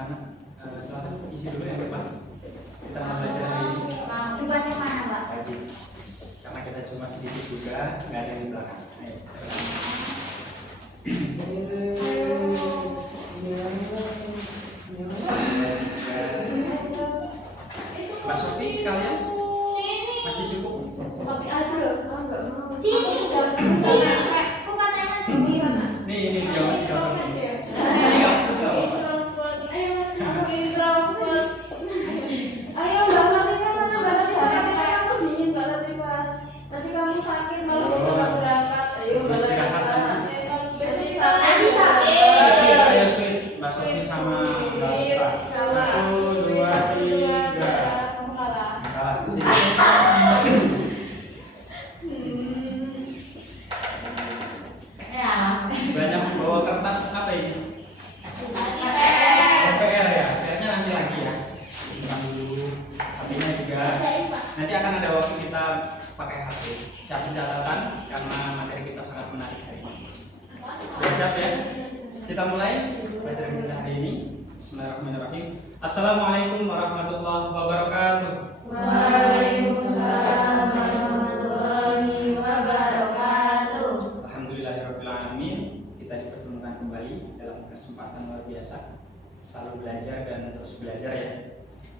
anak-anak. Silakan isi dulu yang depan. Kita mau belajar hari ini. Depannya mana, Pak? Wajib. Karena kita cuma sedikit juga, nggak ada yang di belakang. Ayo. Mbak Sofi sekalian masih cukup? Tapi aja loh, enggak mau. Sini. Kok katanya di sana? Ini jawab jawab. Enggak sudah. Ayo Mbak Latifah sana, Mbak Latifah. Aku dingin Mbak Latifah. Nanti kamu sakit malah besok nggak berangkat. Ayo Mbak Latifah. Besok sana. Ayo sweet, Mbak Sofi sama Mbak. 1, 2, 3. Kamu kalah. Kalah di sini. Banyak bawa kertas apa ini? OPR ya, PR-nya nanti lagi ya. Simpan dulu. HP-nya juga. Nanti akan ada waktu kita pakai HP. Siapin catatan karena materi kita sangat menarik hari ini. Sudah siap ya? Kita mulai pelajaran kita hari ini. Bismillahirrahmanirrahim. Assalamualaikum warahmatullahi wabarakatuh. Waalaikumsalam warahmatullahi wabarakatuh. Alhamdulillahirrahmanirrahim. Kita dipertemukan kembali dalam kesempatan luar biasa. Selalu belajar dan terus belajar ya.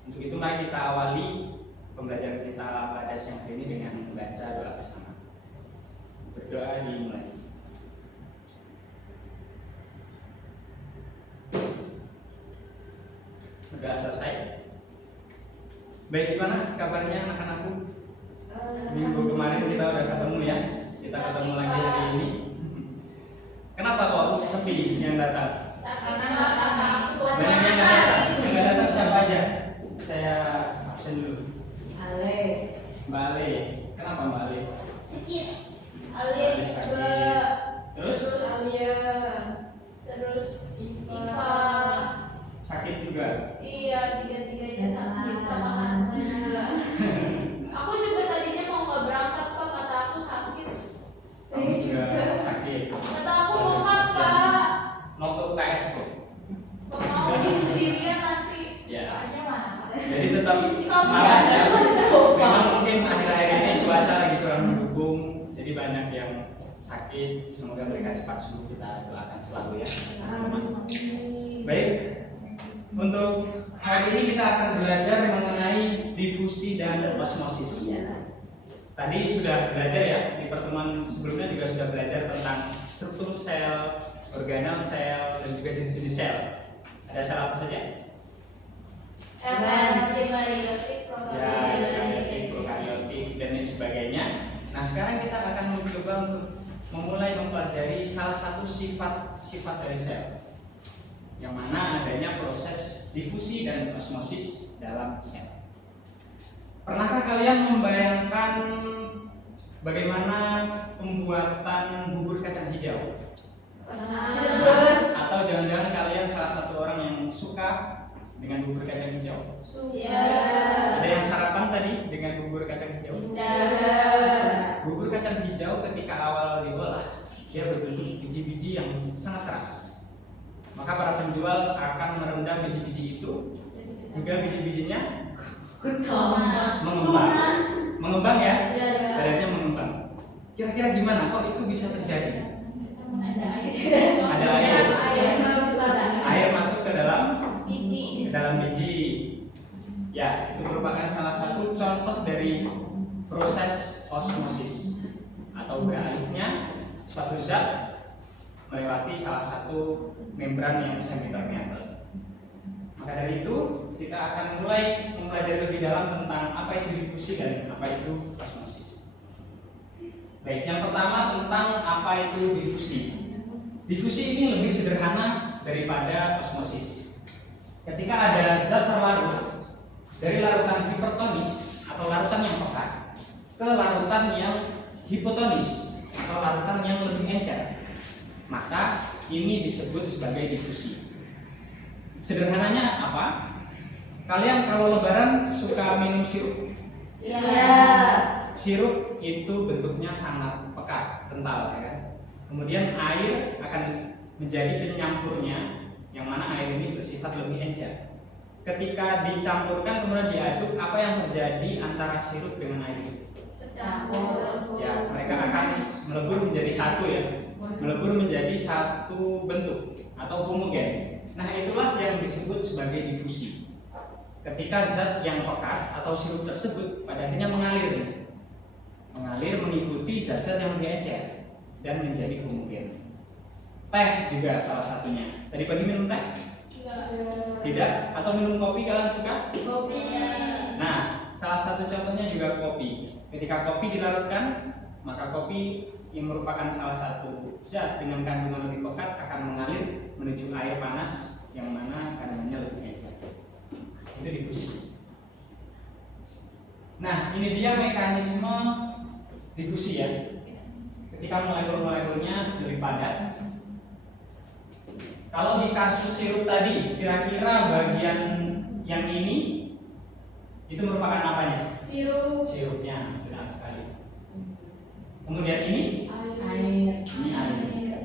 Untuk itu mari kita awali pembelajaran kita pada siang hari ini dengan membaca doa bersama. Berdoa dimulai. Sudah selesai. Baik, gimana kabarnya anak-anakku? Minggu kemarin kita udah ketemu ya. Kita ketemu lagi hari ini. Kenapa kok sepi yang datang? Banyak yang nggak datang. Yang nggak datang siapa aja? Saya absen dulu. Mbak Ale. Kenapa Mbak Ale? Terus Iva. Sakit juga. Iya, tiga-tiganya sakit sama Hasan. Aku juga tadinya mau nggak berangkat Pak, kata aku sakit. Kamu juga sakit. Kata aku bongkar Pak. Mau ke UKS kok. Kok mau sendirian nanti? Ya. Kayaknya mana Pak? Jadi tetap semangat ya. Memang mungkin akhir-akhir ini cuaca lagi kurang mendukung, jadi banyak yang sakit. Semoga mereka cepat sembuh, kita doakan selalu ya. Baik, untuk hari ini kita akan belajar mengenai difusi dan osmosis. Tadi sudah belajar ya, di pertemuan sebelumnya juga sudah belajar tentang struktur sel, organel sel, dan juga jenis-jenis sel. Ada sel apa saja? Eukariotik, prokariotik, dan lain sebagainya. Nah, sekarang kita akan mencoba untuk memulai mempelajari salah satu sifat dari sel, yang mana adanya proses difusi dan osmosis dalam sel. Pernahkah kalian membayangkan bagaimana pembuatan bubur kacang hijau? Atau jangan-jangan kalian salah satu orang yang suka dengan bubur kacang hijau? Ada yang sarapan tadi dengan bubur kacang hijau? Bubur kacang hijau ketika awal diolah, dia berbentuk biji-biji yang sangat keras. Maka para penjual akan merendam biji-biji itu hingga biji-bijinya mengembang ya, badannya mengembang. Kira-kira gimana kok itu bisa terjadi? Ada air masuk ke dalam biji. Ya, itu merupakan salah satu contoh dari proses osmosis, atau beralihnya suatu zat melewati salah satu membran yang semipermeabel. Maka dari itu kita akan mulai mempelajari lebih dalam tentang apa itu difusi dan apa itu osmosis. Baik, yang pertama tentang apa itu difusi. Difusi ini lebih sederhana daripada osmosis. Ketika ada zat terlarut dari larutan hipertonis atau larutan yang pekat ke larutan yang hipotonis atau larutan yang lebih encer, maka ini disebut sebagai difusi. Sederhananya apa? Kalian kalau lebaran suka minum sirup? Iya. Sirup itu bentuknya sangat pekat, kental ya kan? Kemudian air akan menjadi penyampurnya yang mana air ini bersifat lebih encer. Ketika dicampurkan kemudian diaduk, apa yang terjadi antara sirup dengan air itu? Ya, mereka akan melebur menjadi satu ya, melebur menjadi satu bentuk atau homogen. Nah, itulah yang disebut sebagai difusi. Ketika zat yang pekat atau sirup tersebut pada akhirnya mengalir mengikuti zat-zat yang lebih encer dan menjadi homogen. Teh juga salah satunya. Tadi pagi minum teh? Tidak? Atau minum kopi kalian suka? Kopi. Nah, salah satu contohnya juga kopi. Ketika kopi dilarutkan, maka kopi yang merupakan salah satu zat dengan kandungan lebih pekat akan mengalir menuju air panas yang mana kandungannya lebih encer. Itu difusi. Nah, ini dia mekanisme difusi ya. Ketika molekul-molekulnya lebih padat. Kalau di kasus sirup tadi, kira-kira bagian yang ini itu merupakan apanya? Sirupnya, benar sekali. Kemudian ini Air. ini air.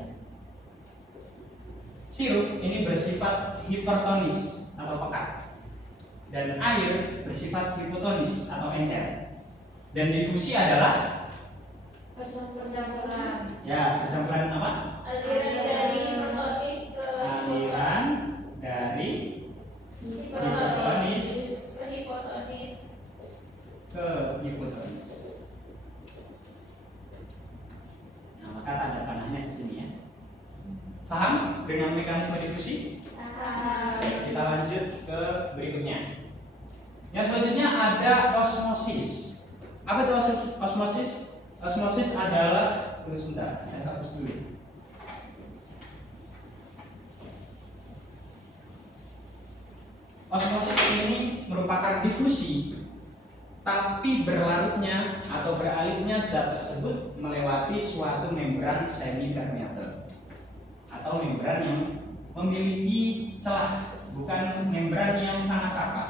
Sirup ini bersifat hipertonis atau pekat, dan air bersifat hipotonis atau encer. Dan difusi adalah Percampuran. ya percampuran apa? Aliran dari hipertonis ke Aliran dari hipertonis ke hipotonis. ke hipotonis. Nah, maka tanda panahnya di sini ya. Paham dengan mekanisme difusi? Oke, kita lanjut ke berikutnya. Yang selanjutnya ada osmosis. Apa itu osmosis? Osmosis adalah, tunggu sebentar, saya hapus dulu. Osmosis ini merupakan difusi, tapi berlarutnya atau beralihnya zat tersebut melewati suatu membran semi-permeable atau membran yang memiliki celah, bukan membran yang sangat rapat.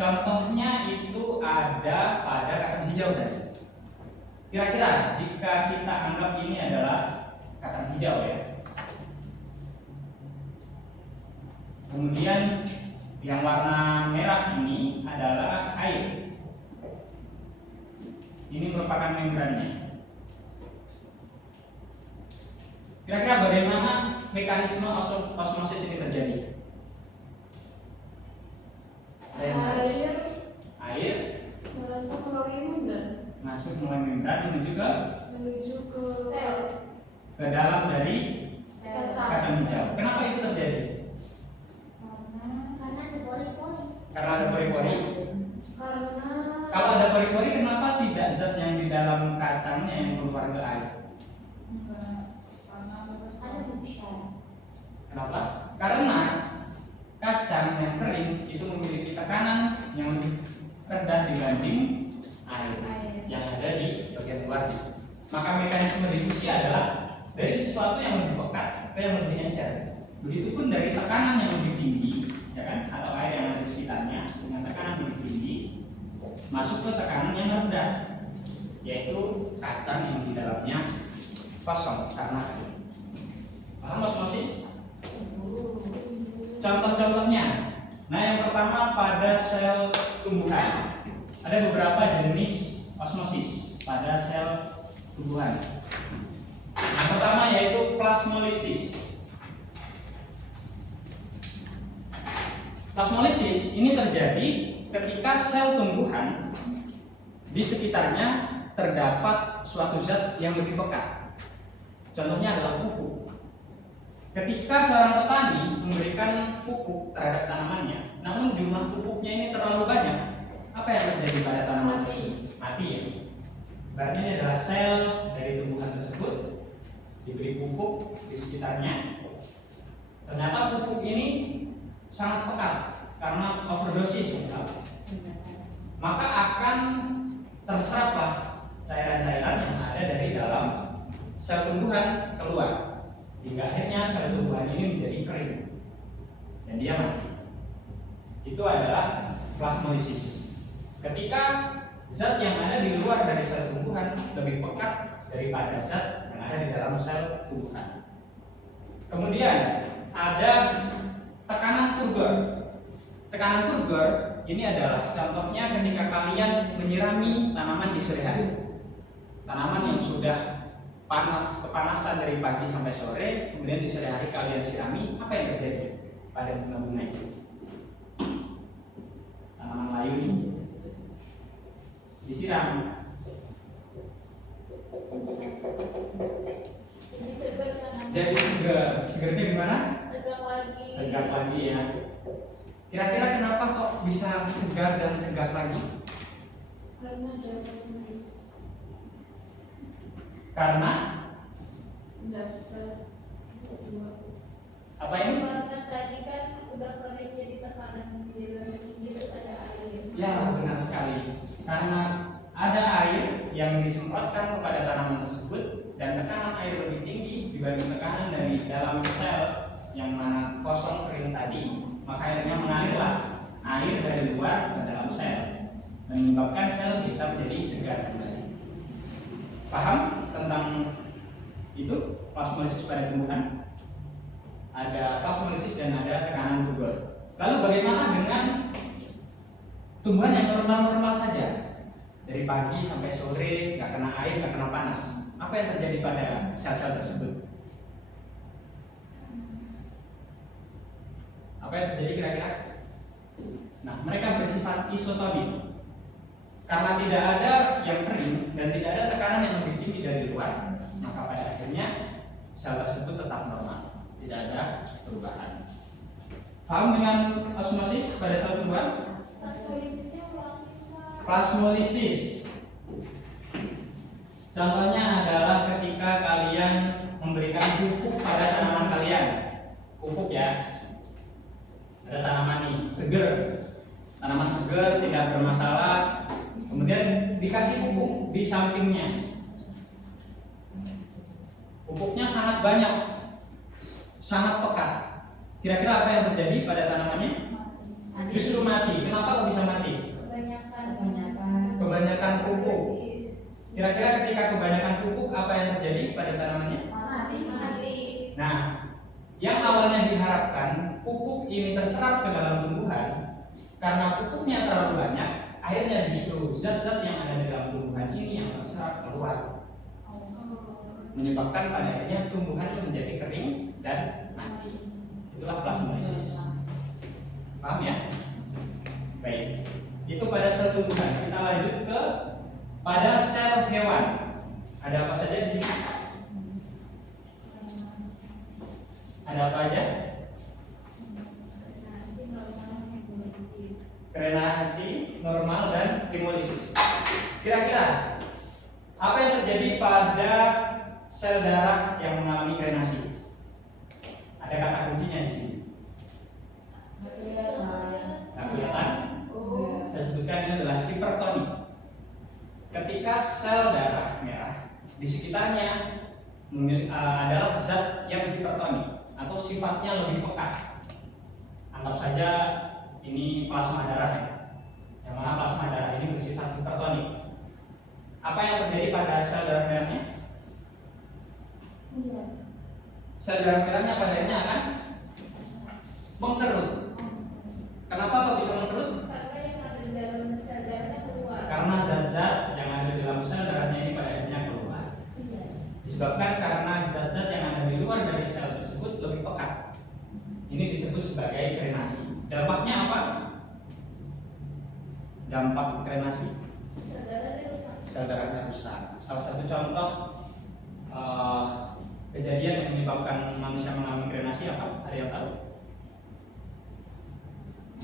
Contohnya itu ada pada kacang hijau tadi. Kira-kira jika kita anggap ini adalah kacang hijau ya. Kemudian yang warna merah ini adalah air. Ini merupakan membrannya. Kira-kira bagaimana mekanisme osmosis ini terjadi? Air Merasa melalui membran masuk melalui membran menuju ke sel ke dalam dari kacang. kacang hijau. Kenapa itu terjadi? Karena ada pori-pori. Karena ada pori-pori. Karena Kalau ada pori-pori, kenapa tidak zat yang di dalam kacangnya yang keluar ke air? ada busa. Kenapa? Karena kacang yang kering itu memiliki tekanan yang lebih rendah dibanding air yang ada di bagian luarnya. Maka mekanisme difusi adalah dari sesuatu yang lebih pekat ke yang lebih encer. Begitupun dari tekanan yang lebih tinggi, ya kan, atau air yang ada di sekitarnya dengan tekanan lebih tinggi masuk ke tekanan yang rendah, yaitu kacang yang di dalamnya kosong karena air. Paham osmosis? Contoh-contohnya. Nah, yang pertama pada sel tumbuhan. Ada beberapa jenis osmosis pada sel tumbuhan. Yang pertama yaitu plasmolisis. Plasmolisis ini terjadi ketika sel tumbuhan di sekitarnya terdapat suatu zat yang lebih pekat. Contohnya adalah pupuk. Ketika seorang petani memberikan pupuk terhadap tanamannya, namun jumlah pupuknya ini terlalu banyak, apa yang terjadi pada tanaman tersebut? Mati ya. Berarti ini adalah sel dari tumbuhan tersebut diberi pupuk di sekitarnya. Ternyata pupuk ini sangat pekat karena overdosis misalnya. Maka akan terseraplah cairan-cairan yang ada dari dalam sel tumbuhan keluar. Hingga akhirnya sel tumbuhan ini menjadi kering dan dia mati. Itu adalah plasmolisis. Ketika zat yang ada di luar dari sel tumbuhan lebih pekat daripada zat yang ada di dalam sel tumbuhan. Kemudian ada tekanan turgor. Tekanan turgor ini adalah contohnya ketika kalian menyirami tanaman di sore hari. Tanaman yang sudah kepanasan dari pagi sampai sore, kemudian di sore hari kalian sirami, apa yang terjadi pada bunga-bunga itu? Tanaman layu ini disiram. Jadi segernya gimana? Tegak lagi ya. Kira-kira kenapa kok bisa segar dan tegak lagi? Karena apa ini? Karena tadi kan udah kering jadi tekanan gitu ada air. Ya, benar sekali. Karena ada air yang disemprotkan kepada tanaman tersebut dan tekanan air lebih tinggi dibanding tekanan dari dalam sel yang mana kosong kering tadi, maka akhirnya mengalirlah air dari luar ke dalam sel dan menyebabkan sel bisa menjadi segar kembali. Paham tentang itu plasmolisis pada tumbuhan? Ada plasmolisis dan ada tekanan turgor. Lalu bagaimana dengan tumbuhan yang normal-normal saja? Dari pagi sampai sore, nggak kena air, nggak kena panas. Apa yang terjadi pada sel-sel tersebut? Apa yang terjadi kira-kira? Nah, mereka bersifat isotonik. Karena tidak ada yang kering dan tidak ada tekanan yang lebih tinggi dari luar, maka pada akhirnya sel tersebut tetap normal, tidak ada perubahan. Paham dengan osmosis pada sel tumbuhan? Plasmolisis. Contohnya adalah ketika kalian memberikan pupuk pada tanaman kalian. Pupuk ya. Ada tanaman nih, seger. Tanaman seger tidak bermasalah. Kemudian dikasih pupuk di sampingnya. Pupuknya sangat banyak, sangat pekat. Kira-kira apa yang terjadi pada tanamannya? Justru mati. Kenapa kok bisa mati? Kebanyakan pupuk. Kira-kira ketika kebanyakan pupuk apa yang terjadi pada tanamannya? Mati. Nah, yang awalnya diharapkan pupuk ini terserap ke dalam tumbuhan, karena pupuknya terlalu banyak, akhirnya justru zat-zat yang ada di dalam tumbuhan ini yang terserap keluar, menyebabkan pada akhirnya tumbuhannya menjadi kering dan mati. Itulah plasmolisis. Paham ya? Baik. Itu pada sel tumbuhan. Kita lanjut ke pada sel hewan. Ada apa saja di sini? Ada apa aja? Krenasi, normal, dan hemolisis. Kira-kira apa yang terjadi pada sel darah yang mengalami krenasi? Ada kata kuncinya di sini. Nggak kelihatan? Saya sebutkan ini adalah hipertoni. Ketika sel darah merah di sekitarnya adalah zat yang hipertoni atau sifatnya lebih pekat. Anggap saja ini plasma darah ya. Yang mana plasma darah ini bersifat hipertonik. Apa yang terjadi pada sel darah merahnya? Sel darah merahnya pada akhirnya akan mengkerut. Kenapa kok bisa mengkerut? Karena zat-zat yang ada di dalam sel darahnya ini pada akhirnya keluar. Disebabkan karena zat-zat yang ada di luar dari sel tersebut lebih pekat. Ini disebut sebagai krenasi. Dampaknya apa? Dampak krenasi? Sel darahnya rusak. Salah satu contoh kejadian yang menyebabkan manusia mengalami krenasi apa? Ada yang tahu?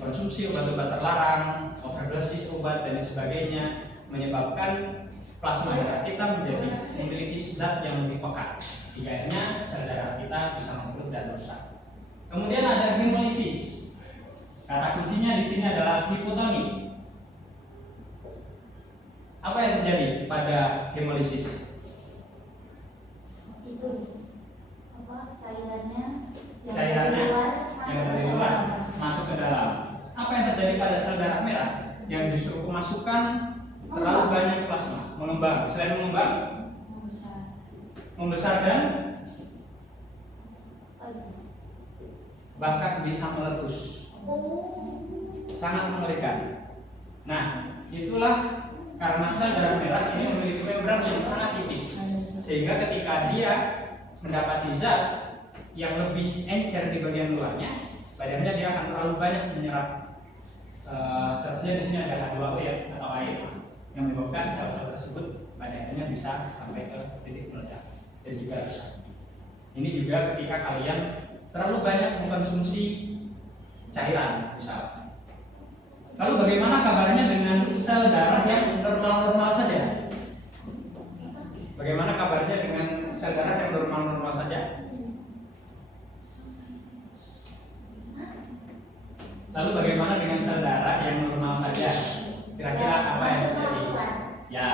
Konsumsi obat-obat terlarang, overdosis obat dan sebagainya menyebabkan plasma darah kita menjadi memiliki zat yang lebih pekat. Hingga akhirnya sel darah kita bisa mengkerut dan rusak. Kemudian ada hemolisis. Kata kuncinya di sini adalah hipotoni. Apa yang terjadi pada hemolisis? Itu apa cairannya yang dari luar masuk ke dalam. Apa yang terjadi pada sel darah merah yang justru kemasukan terlalu banyak plasma, mengembang. Selain mengembang, membesar dan bahkan bisa meletus. Sangat mengerikan. Nah, itulah karena sel darah merah ini memiliki membran yang sangat tipis, sehingga ketika dia mendapati zat yang lebih encer di bagian luarnya, badannya dia akan terlalu banyak menyerap. Contohnya di sini ada H2O ya, atau air yang menyebabkan sel-sel tersebut pada akhirnya bisa sampai ke titik meledak dan juga rusak. Ini juga ketika kalian terlalu banyak mengkonsumsi cairan misalnya. Lalu bagaimana kabarnya dengan sel darah yang normal-normal saja? Bagaimana kabarnya dengan sel darah yang normal-normal saja? Lalu bagaimana dengan sel darah yang normal saja? Kira-kira apa yang terjadi? Ya,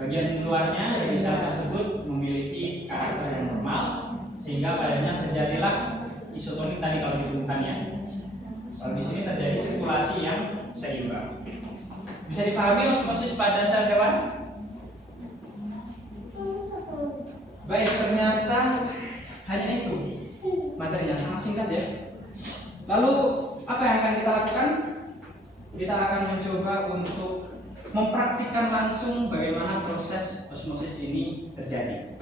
bagian luarnya dari sel tersebut memiliki karakter yang normal, sehingga padanya terjadilah isotonik tadi kalau dihubungkan ya. Kalau di sini terjadi sirkulasi yang seimbang. Bisa dipahami osmosis pada sel hewan? Baik, ternyata hanya itu materinya, sangat singkat ya. Lalu apa yang akan kita lakukan? Kita akan mencoba untuk mempraktikkan langsung bagaimana proses osmosis ini terjadi.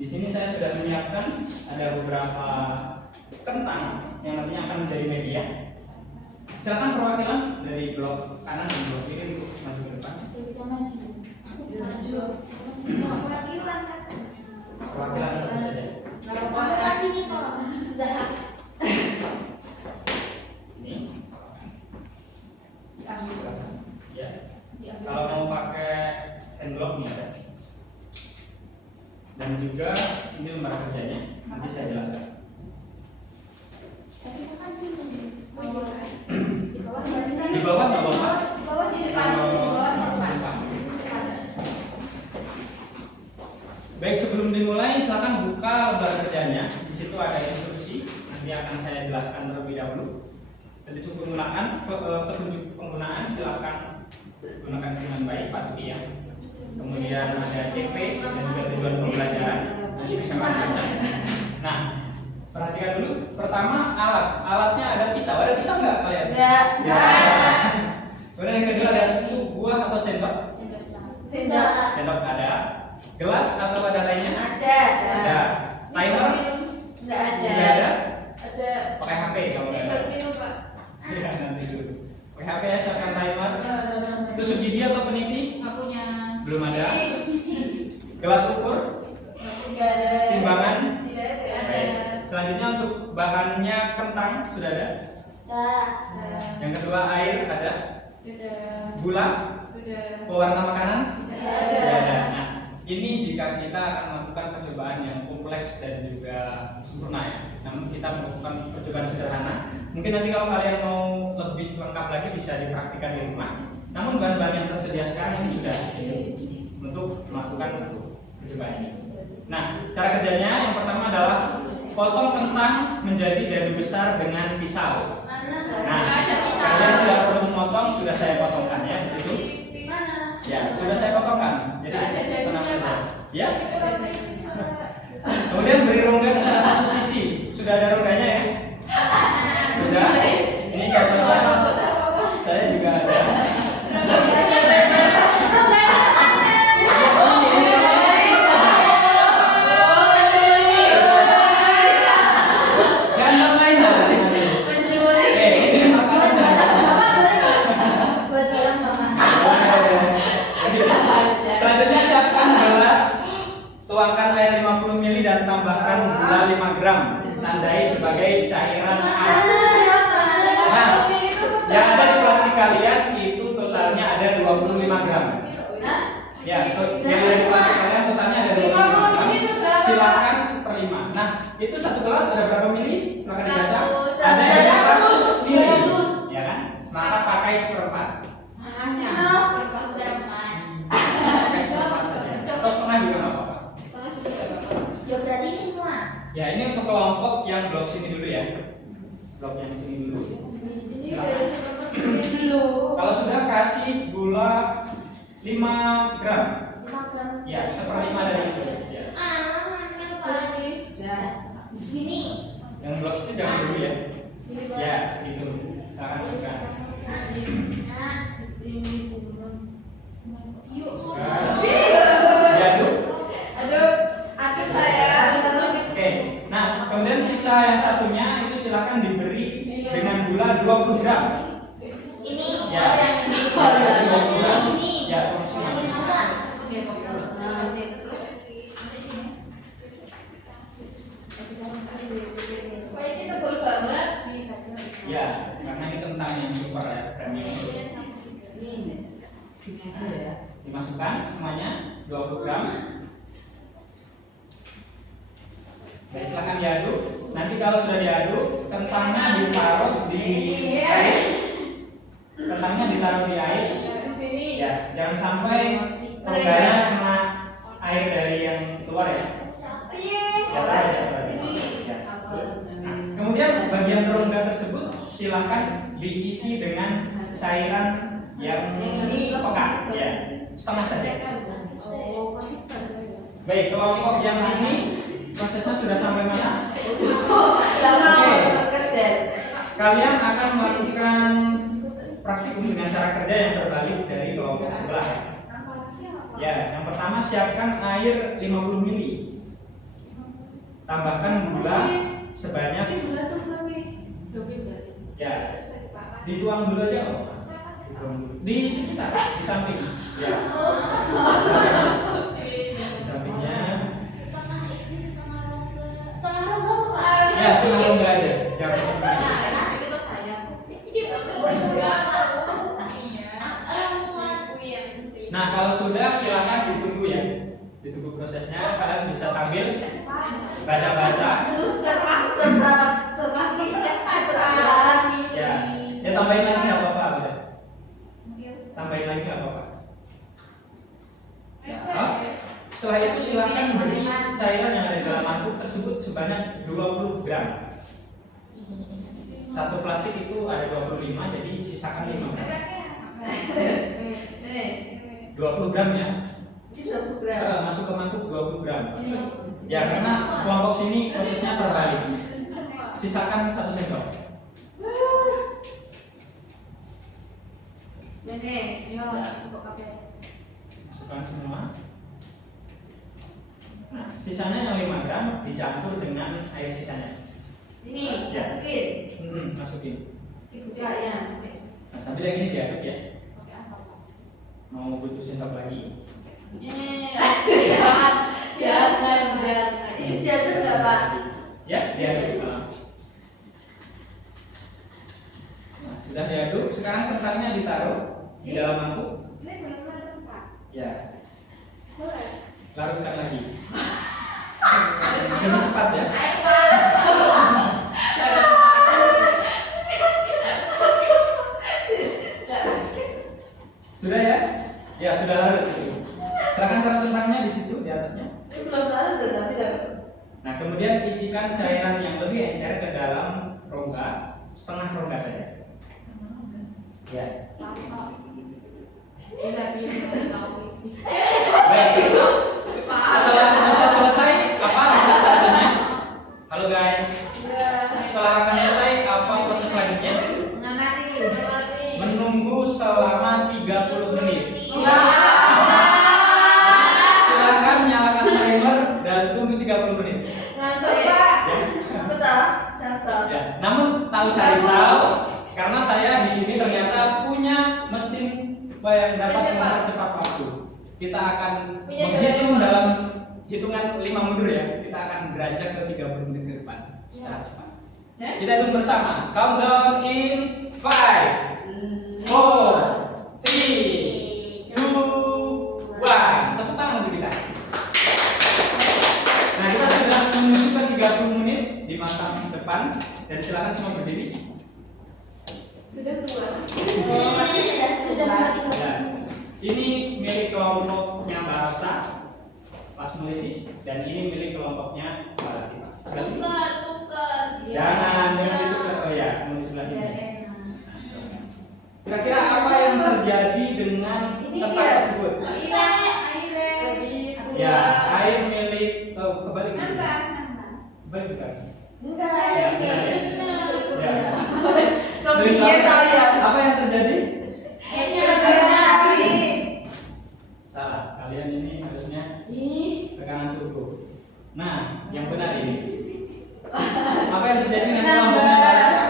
Di sini saya sudah menyiapkan ada beberapa kentang yang nantinya akan menjadi media. Silakan perwakilan dari blok kanan dan blok kiri untuk maju ke depan. Perwakilan satu saja. Ini. Ya. Kalau mau pakai hand glove nih ada. Dan juga ini lembar kerjanya. Nanti saya jelaskan. Di bawah nggak apa-apa. Baik, sebelum dimulai silakan buka lembar kerjanya. Di situ ada instruksi. Nanti akan saya jelaskan terlebih dahulu. Petunjuk penggunaan silakan gunakan dengan baik, patuhi ya. Kemudian ada CP dan juga tujuan pembelajaran. Nanti bisa membaca. Nah, perhatikan dulu. Pertama, alatnya ada pisau. Ada pisau nggak kalian? Ya. Kemudian yang kedua ada buah atau sendok? Sendok ada. Gelas atau wadah lainnya? Ada. Timer? Nggak ada. Sudah ada? Ada. Pakai HP kalau nggak ada. Minum Pak. Ya, nanti dulu. Pakai HP ya, siapkan timer. Tusuk gigi atau peniti? Nggak punya. Belum ada. Gelas ukur? Nggak ada. Timbangan? Tidak ada. Baik. Selanjutnya untuk bahannya kentang sudah ada. Yang kedua air ada. Sudah. Gula? Sudah. Pewarna makanan? Tidak Tidak ada. ada. Nah, ini jika kita akan melakukan percobaan yang kompleks dan juga sempurna ya. Namun kita melakukan percobaan sederhana. Mungkin nanti kalau kalian mau lebih lengkap lagi bisa dipraktikkan di rumah. Namun bahan-bahan yang tersedia sekarang ini sudah cukup untuk melakukan percobaan ini. Nah, cara kerjanya yang pertama adalah potong kentang menjadi dadu besar dengan pisau. Nah, kalian tidak perlu memotong, sudah saya potongkan ya di situ. Ya, sudah saya potongkan. Jadi tenang saja. Ya. Kemudian beri rongga ke salah satu sisi. Sudah ada rongganya ya? Sudah. Ini contohnya. Saya juga ada. Jangan main lah. Ini makanannya. Selanjutnya siapkan gelas, tuangkan air 50 ml dan tambahkan gula 5 gram. Tandai sebagai cairan air. Nah, yang ada di plastik kalian itu totalnya ada 25 gram. Ya, yang ada di plastik kalian totalnya ada 25 gram. Silakan 1/5. Nah, itu satu gelas ada berapa mili? Silakan dibaca. Ada yang 100 mili. Ya kan? Maka pakai 1/4. Pakai 1/4 saja. Atau setengah juga nggak apa-apa. Ya, ini untuk kelompok yang blok sini dulu ya. Blok yang sini dulu. Ini dari seperti Kalau sudah kasih gula 5 gram. Ya, 1/5 dari itu. Ya. Yang blok itu jangan dulu ya. Ya, segitu. Silakan masukkan. Diaduk. Aduh, aduh saya. Oke. Nah, kemudian sisa yang satunya itu silakan diberi dengan gula 20 gram. Ini Ya. yang ini. Ya, 20 gram. Ini. Ya, konsumsi. Supaya ini tebal banget. Ya, karena ini kentang yang super ya, premium. Dimasukkan semuanya 20 gram. Baik, silakan diaduk. Nanti kalau sudah diaduk, kentangnya ditaruh di air. Kentangnya ditaruh di air. Di sini. Ya, jangan sampai rongganya kena air dari yang keluar ya. Iya. Ya, taruh aja, taruh aja. Sini. Ya. Kemudian bagian rongga tersebut silakan diisi dengan cairan yang pekat, ya, setengah saja. Baik, kelompok yang sini prosesnya sudah sampai mana? Oke. Kalian akan melakukan praktikum dengan cara kerja yang terbalik dari kelompok sebelah. Ya, yang pertama siapkan air 50 ml. Tambahkan gula sebanyak ya. Dituang dulu aja kok. Di sekitar, di samping. Ya. Di sampingnya. Ya, setengah rongga aja. Jangan Nah, kalau sudah silakan ditunggu ya. Ditunggu prosesnya, kalian bisa sambil baca-baca. Ya tambahin lagi nggak apa-apa, udah. Tambahin lagi nggak apa-apa. Oh, setelah itu silakan beri cairan yang ada di dalam mangkuk tersebut sebanyak 20 gram. Satu plastik itu ada 25, jadi sisakan 5 gram. 20 gram ya. Masuk ke mangkuk 20 gram. Ya, karena kelompok sini prosesnya terbalik. Sisakan 1 sendok. Masukkan semua. Nah, sisanya yang 5 gram dicampur dengan air sisanya. Ini Ya. masukin. Masukin. Ya. Nah, sambil yang ini diaduk ya. Mau butuh sendok lagi. Jangan. Ini jatuh nggak Pak? Ya, diaduk. Nah, sudah diaduk. Sekarang kentangnya ditaruh di dalam mangkuk. Ya, larutkan lagi. Lebih cepat ya. Sudah ya? Ya, sudah larut. Silakan taruh kentangnya di situ, di atasnya. Nah, kemudian isikan cairan yang lebih encer ke dalam rongga, setengah rongga saja. Ya. Baik. Setelah proses selesai, apa lanjut selanjutnya? Halo guys. Setelah akan selesai, apa proses selanjutnya? Menunggu selama 30 menit. Silakan nyalakan timer dan tunggu 30 menit. Ya. Namun tahu saya risau karena saya di sini ternyata punya mesin yang dapat mempercepat waktu. Kita akan menghitung dalam hitungan 5 mundur ya. Kita akan beranjak ke 30 menit ke depan secara cepat. Kita hitung bersama. Countdown in 5, 4, 3, 2, 1. Tepuk tangan untuk kita. Nah, kita sudah menuju ke 30 menit di masa depan dan silakan semua berdiri. Sudah tua. Ya. Ini milik kelompoknya Mbak Asta, plasmolisis, dan ini milik kelompoknya Mbak Latifah. Sebelah sini. Jangan ditukar. Oh ya, mau di sebelah sini. Kira-kira apa yang terjadi dengan tempat tersebut? Ya, air milik kebalik. Kebalik bukan? Enggak, Ya, ini. Ya. Kemudian saya. Apa yang terjadi? Ini habis. Salah. Kalian ini harusnya Ih, tekanan tubuh. Nah, yang benar ini. Apa yang terjadi dengan Menambah. kelompoknya Barista?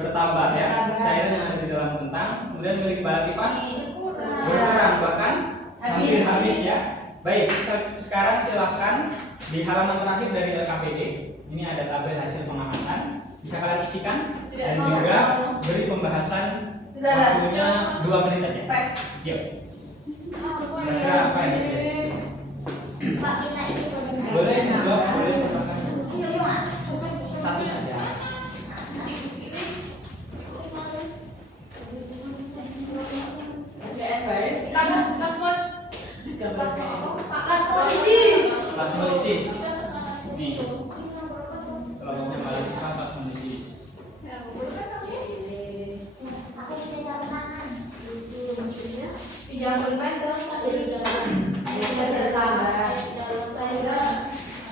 Bertambah ya. Bertambah. Cairan yang ada di dalam kentang. Kemudian milik Balatipan Berkurang. berkurang, bahkan hampir Habis. habis ya. Baik, sekarang silahkan di halaman terakhir dari LKPD. Ini ada tabel hasil pengamatan. Bisa kalian isikan dan Tidak juga mau. beri pembahasan Sudah. waktunya 2 menit aja. Baik. Yuk. apa Kira-kira apa yang terjadi? Pak, kita ini Boleh jawab, boleh silahkan. Ayo, Mak. Satu saja. Plasmolisis. Nih. Kelompoknya Balatipan plasmolisis. Jangan bermain dong. Saya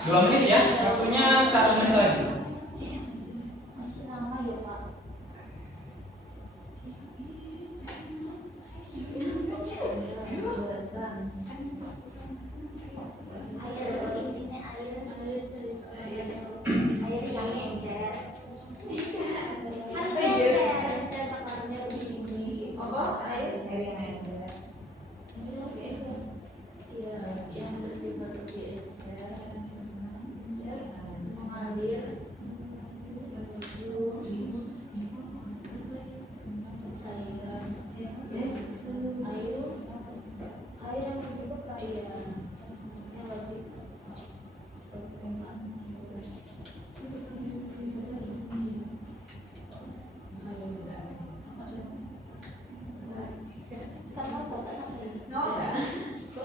2 menit ya. Waktunya 1 menit lagi. apa? Air. Yang bersifat mengalir menuju cairan air yang menuju ke yang lebih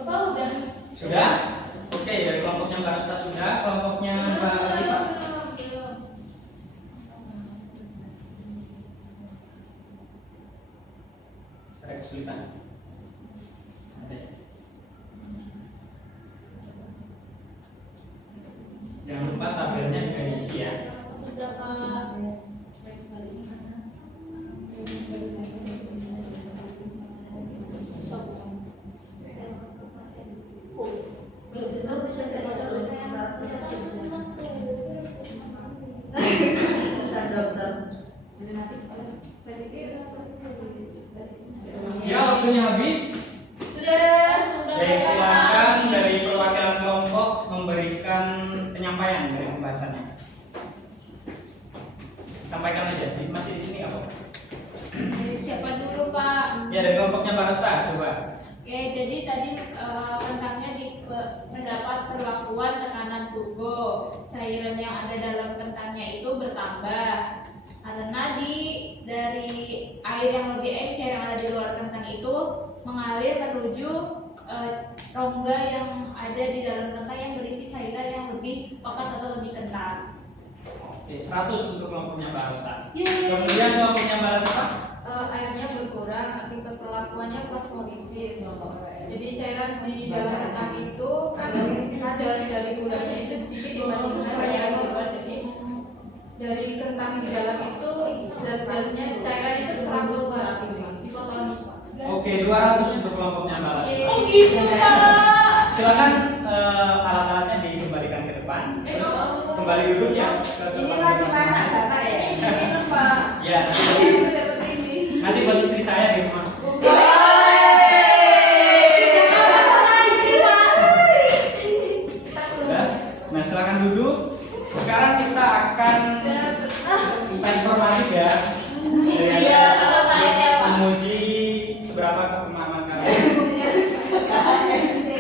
Bapak udah. Sudah? Oke, dari kelompoknya Mbak Rasta sudah, kelompoknya Mbak Alifa. Ada kesulitan? Ada ya? Jangan lupa tabelnya juga diisi ya. sudah Pak. Bisa saya baca dulu dokter. Ya, waktunya habis. Sudah. Baik, silakan dari perwakilan kelompok memberikan penyampaian dari pembahasannya. Sampaikan aja. Masih di sini apa? Siapa dulu Pak? Ya, dari kelompoknya Mbak Rasta, coba. Oke, jadi tadi tentangnya mendapat perlakuan tekanan tubuh. Cairan yang ada dalam kentangnya itu bertambah karena dari air yang lebih encer yang ada di luar kentang itu mengalir menuju rongga yang ada di dalam kentang yang berisi cairan yang lebih pekat atau lebih kental. Oke, 100 untuk kelompoknya Mbak Rasta. Yeay. Kemudian kelompoknya Mbak Rasta. Airnya berkurang akibat perlakuannya plasmolisis. Jadi cairan di dalam kentang itu kan kadar dari gulanya itu sedikit dibandingkan yang di luar. Jadi dari kentang di dalam itu zat-zatnya cairan itu serap keluar dipotong. Oke, 200 untuk kelompoknya Mbak Rasta. Oh gitu Pak. Silakan alat-alatnya dikembalikan ke depan. Terus kembali duduk ya ke Ini tempat lagi masing-masing. masak Bapak ini diminum Pak. Ya, nanti buat istri saya di rumah. Ya. Nah, silakan duduk. Sekarang kita akan tes formatif ya. Dengan menguji seberapa kepemahaman kalian.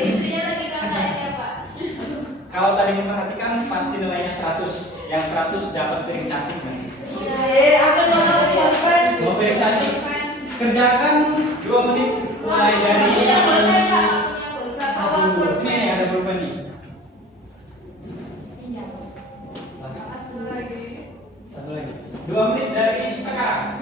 Istrinya lagi KKN ya Pak. Kalau tadi memperhatikan pasti nilainya 100. Yang 100 dapat piring cantik nanti. Mau piring cantik? Kerjakan 2 menit mulai dari Aduh, ini nih ada pulpen nih. Satu lagi. 2 menit dari sekarang.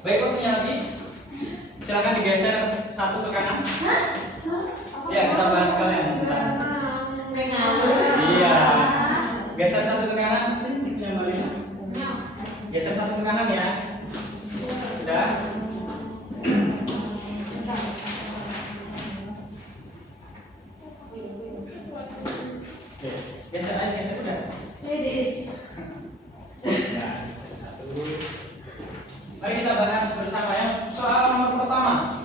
Baik, waktunya habis. Silakan digeser satu ke kanan. Ya, kita bahas sekalian sebentar. Iya. Geser satu ke kanan. Sini, yang Malina. Geser satu ke kanan ya. Sudah. Oke, geser aja, geser udah. Ya, satu. Mari kita bahas bersama ya. Soal nomor pertama.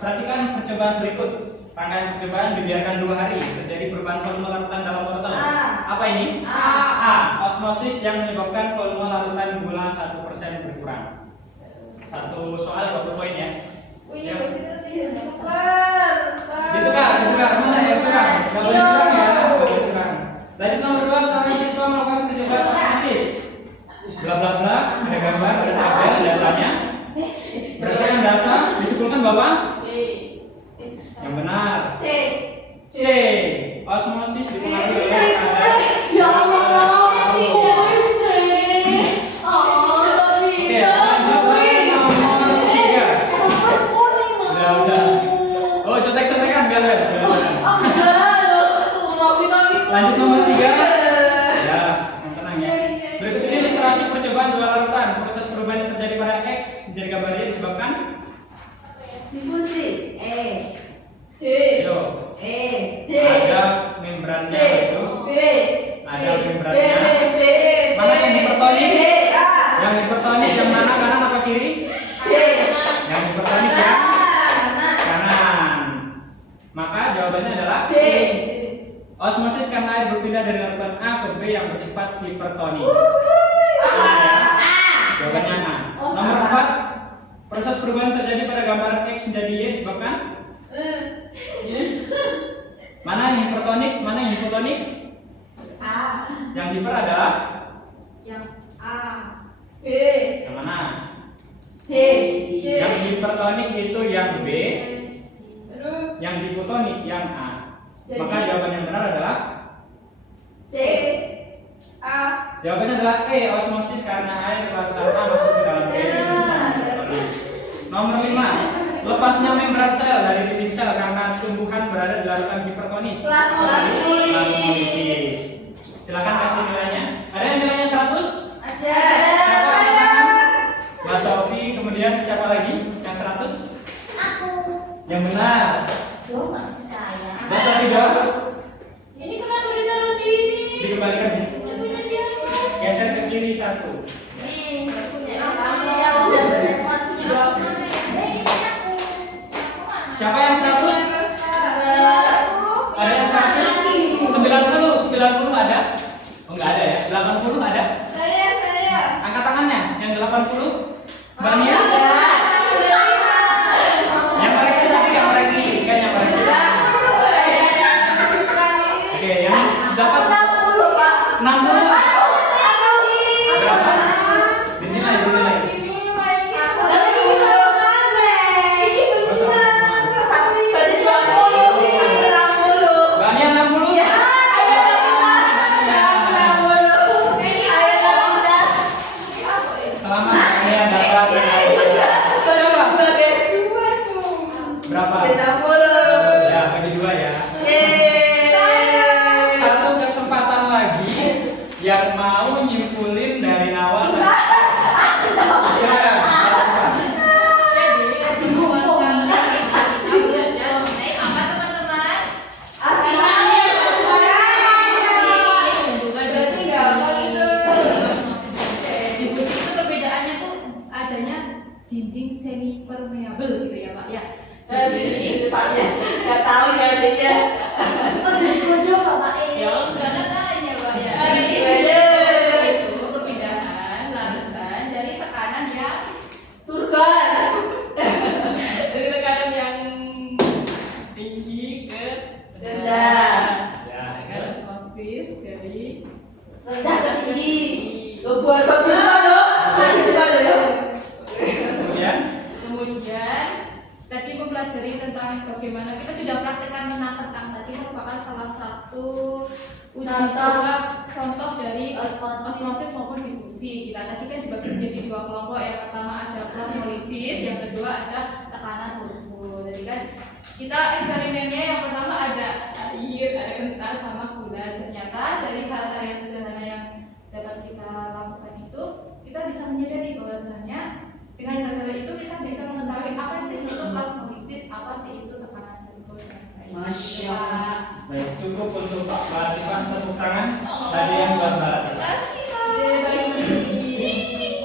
Perhatikan percobaan berikut. Rangkaian percobaan dibiarkan 2 hari. Terjadi perubahan volume larutan dalam wortel. Apa ini? A. Osmosis yang menyebabkan volume larutan gula 1% berkurang. Satu soal 20 poin ya. Ditukar. Mana yang curang? Gak boleh curang ya. Gak boleh curang. Lanjut nomor 2. Seorang siswa melakukan percobaan osmosis. Bla bla bla. Ada gambar, ada tabel, datanya. Berdasarkan data disimpulkan bahwa yang benar C. Osmosis dipengaruhi oleh kadar. Oke, lanjut nomor 3. Udah. Oh, contek-contekan kalian. Lanjut nomor 3. Ya, yang senang ya. Berikut ini ilustrasi percobaan 2 larutan. Proses perubahan yang terjadi pada X menjadi gambar Y disebabkan ada membrannya itu. Ada membrannya. Mana yang hipertonik? Yang hipertonik yang mana, kanan apa kiri? Yang hipertonik ya kanan. Maka jawabannya adalah osmosis karena air berpindah dari larutan A ke B yang bersifat hipertonik. Jawabannya A. Nomor 4. Proses perubahan terjadi pada gambar X menjadi Y disebabkan mana yang hipertonik, mana yang hipotonik? Yang hiper adalah Yang A. yang mana? Yang hipertonik itu yang B, yang hipotonik yang A. Maka jawaban yang benar adalah jawabannya adalah E. Osmosis karena air larutan A masuk ke dalam B. Nomor 5. Lepasnya membran sel dari dinding sel karena tumbuhan berada di larutan hipertonis. Plasmolisis. Silakan kasih nilainya. Ada yang nilainya 100? Siapa angkat tangan? Mbak Sofi, kemudian siapa lagi? Yang 100? Yang benar. Mbak Sofi jawab. Ini kenapa ditaruh sini? Dikembalikan ya. Punya siapa? Geser ke kiri 1. Siapa yang 100? Ada yang 100? 90 ada? Oh enggak ada ya. 80 ada? Angkat tangannya. Yang 80? Mbak Nia? Yang koreksi tadi, yang koreksi. Kan yang koreksi. Oke, yang dapat 60. Berapa? Dinilai. Mbak Nia 60? Selamat, Mbak Nia dapat berapa? Ya, bagi 2 ya. Satu kesempatan lagi yang mau nyimpulin dari awal sampai silakan. Jadi kesimpulan kali ini kita belajar mengenai apa teman-teman? Dan juga di buku itu perbedaannya tuh adanya dinding semi permeable gitu ya Pak ya. Jadi ya enggak katanya Pak ya. Itu perbedaan larutan dari tekanan yang dari tekanan yang tinggi ke rendah. Ya, Tekanan terus osmosis dari kemudian tadi mempelajari tentang bagaimana kita sudah praktekkan tentang tadi ini merupakan salah satu uji Contoh. coba contoh dari Osmosis. osmosis maupun difusi. Kita tadi kan dibagi menjadi dua kelompok. Yang pertama ada plasmolisis, yang kedua ada tekanan turbo. Jadi kan kita eksperimennya yang pertama ada air, ada kental sama gula. Ternyata dari hal-hal yang sederhana yang dapat kita lakukan itu, kita bisa menyadari bahwasannya dengan hal-hal itu kita bisa mengetahui apa sih itu plasmolisis, apa sih itu tekanan turbo. Masya Allah. Baik, cukup untuk Pak Latifah, tepuk tangan. Tadi yang buat Mbak Latifah.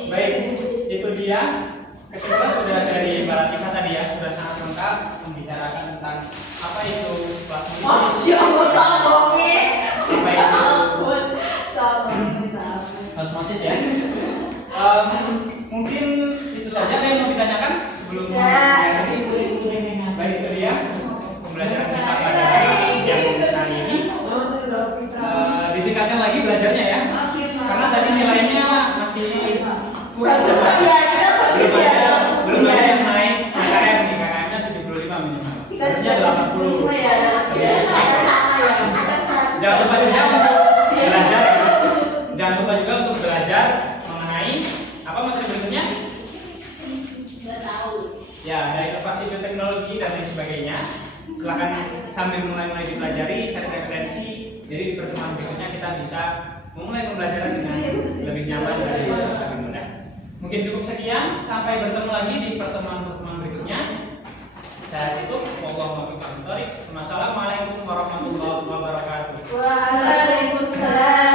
Baik, itu dia kesimpulan sudah dari Mbak Latifah tadi ya, sudah sangat lengkap membicarakan tentang apa itu plasmolisis, Masya Allah, tolongin. apa itu Tolongin. osmosis ya. Mungkin itu saja yang mau ditanyakan sebelum Ya, mengakhiri. Baik, itu dia pembelajaran kita pada siang hari ini. Ditingkatkan lagi belajarnya ya, karena tadi nilainya masih kurang Bagus cepat. ya, kita bagus ya. Belum ada yang naik KKM nih, KKM-nya 75 minimal. Harusnya 80. Jangan lupa juga untuk belajar ya. Jangan lupa juga untuk belajar mengenai apa materi berikutnya? Nggak tahu. Ya, ada inovasi bioteknologi dan lain sebagainya. Silakan sambil mulai dipelajari, cari referensi. Jadi di pertemuan berikutnya kita bisa memulai pembelajaran dengan lebih nyaman dan lebih mudah. Mungkin cukup sekian, sampai bertemu lagi di pertemuan-pertemuan berikutnya. Saya tutup. Wassalamualaikum warahmatullahi wabarakatuh. Waalaikumsalam.